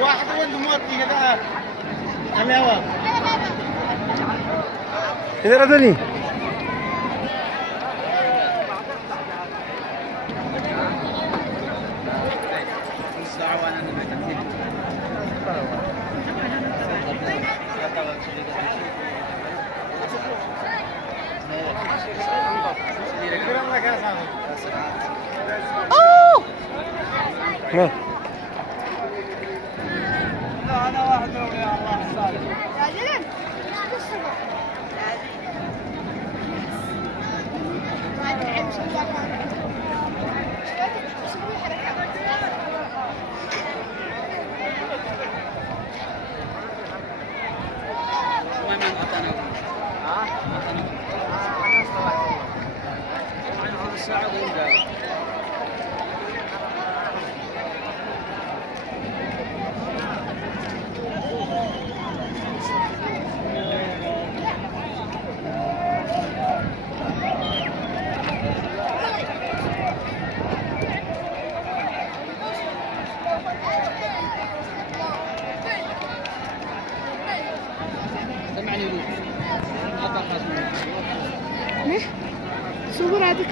واحد وين موطي كذا الهواء إذا ردني لا انا واحد يا الله الصالح يا جلال صور هذيك